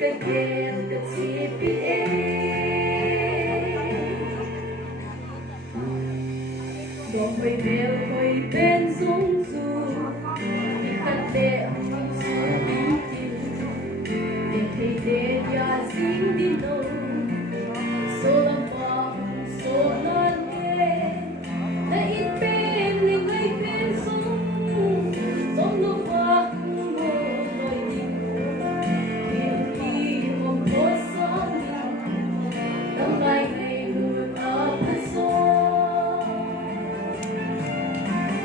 cái kèn cái chi biết đôi mây đều mây bên dung du cắt đẻ không xuống tim để thấy để nhà xin đi đâu số làm bao số non nghe đã ít bên lên ngay bên sông sông nó vác ngồi nhìn thiên đi một phố sông đông lại ngày người ở bên sông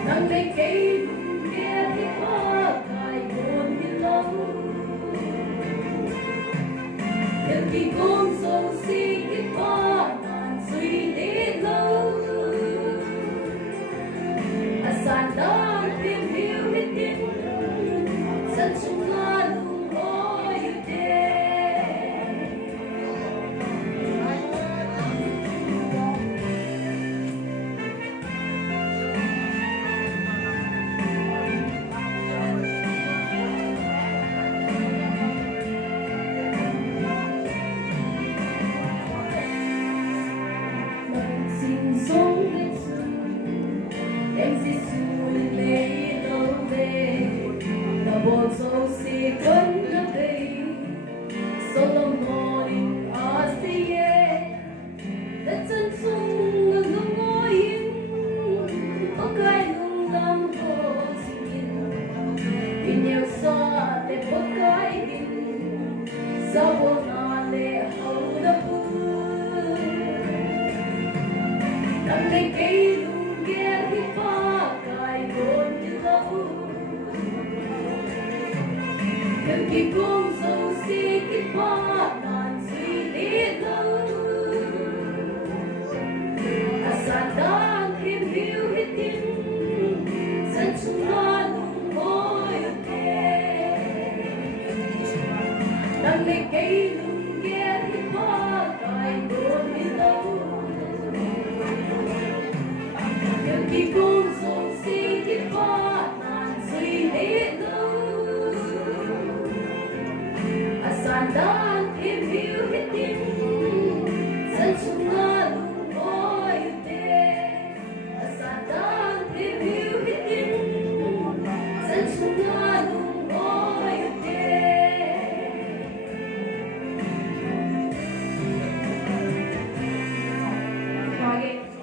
nắng đây cây kia thì hoa cài buồn như lâu nhưng khi con sông si cái hoa nàng suy đi lâu sàn đó tìm hiểu biết tiếng dân chúng ta luôn ôi mình xin sống bên rừng em Giêsu lấy lâu về là bộ dấu si vẫn ở đây Solomon Asie đã chân dung ngừng ngồi yên có cái lưng làm hồ xin vì nhiều xa để có cái hình sao vô na lệ hậu đã vương nắng lên cây lùng kia thì hoa cài buồn như lâu nhưng khi con dâu si cái hoa nàng suy đi lâu sàn đang thêm hiu hết tiếng dân chúng ta luôn hối thề nắng lên cây lùng kia thì hoa cài buồn như lâu nhưng khi con dâu si cái hoa nàng suy đi lâu sàn đó